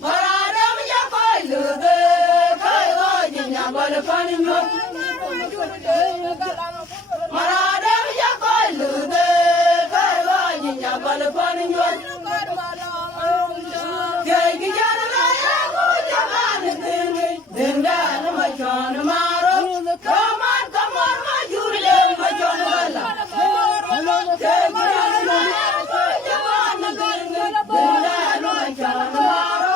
Maradam ya koi lube, koi oi nya bol pani nyot. Maradam ya koi lube, koi oi nya bol pani nyot. Kei kijana na ya ko jaman dingi, dinga na ma chon maro. Come on, ma jule ma chon bala. Kei kijana na ya ko jaman dingi, dinga na ma chon maro.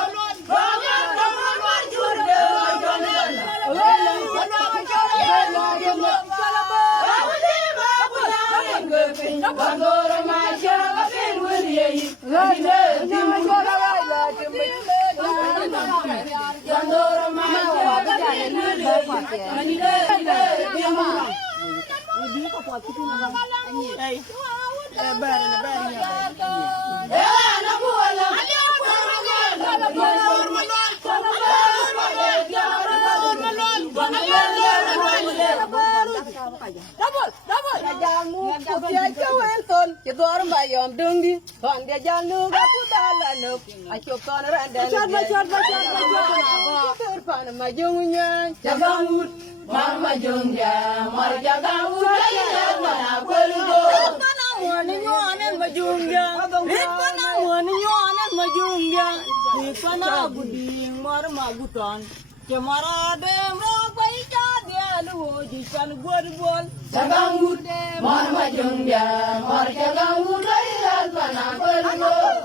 Kemara dem robai jadi alu jikan gurbol. Jagangut mar majung dia mar jagangut lailan pana gurbol.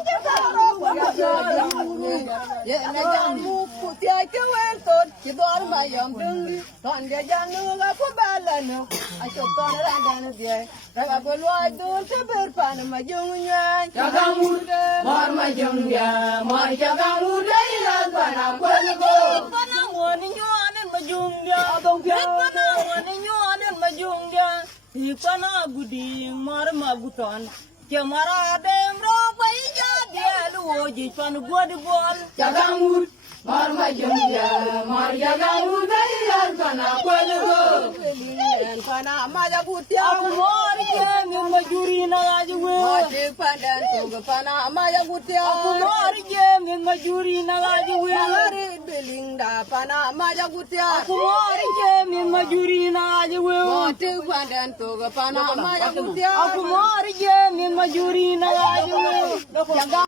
Ye na jamu putia kewen ton kidor mayam dungi ton dia janu ga pembalano aso ton randan dia raga bolwa dun seber pana majung nya. Jagangut mar majung dia mar jagangut lailan pana gurbol. Ikana gudi mar magutan kemara dem robai jadi alu jikan gurbol. Jagangut mar majungya mar jagangut dailan kana gurbol. Kana maja gutia mar ke majuri na ajwe ate pandan to kana maja gutia mar ke majuri na ajwe are belinda pana maja gutia mar ke majuri na ajwe ate pandan to pana maja gutia mar ke majuri na ajwe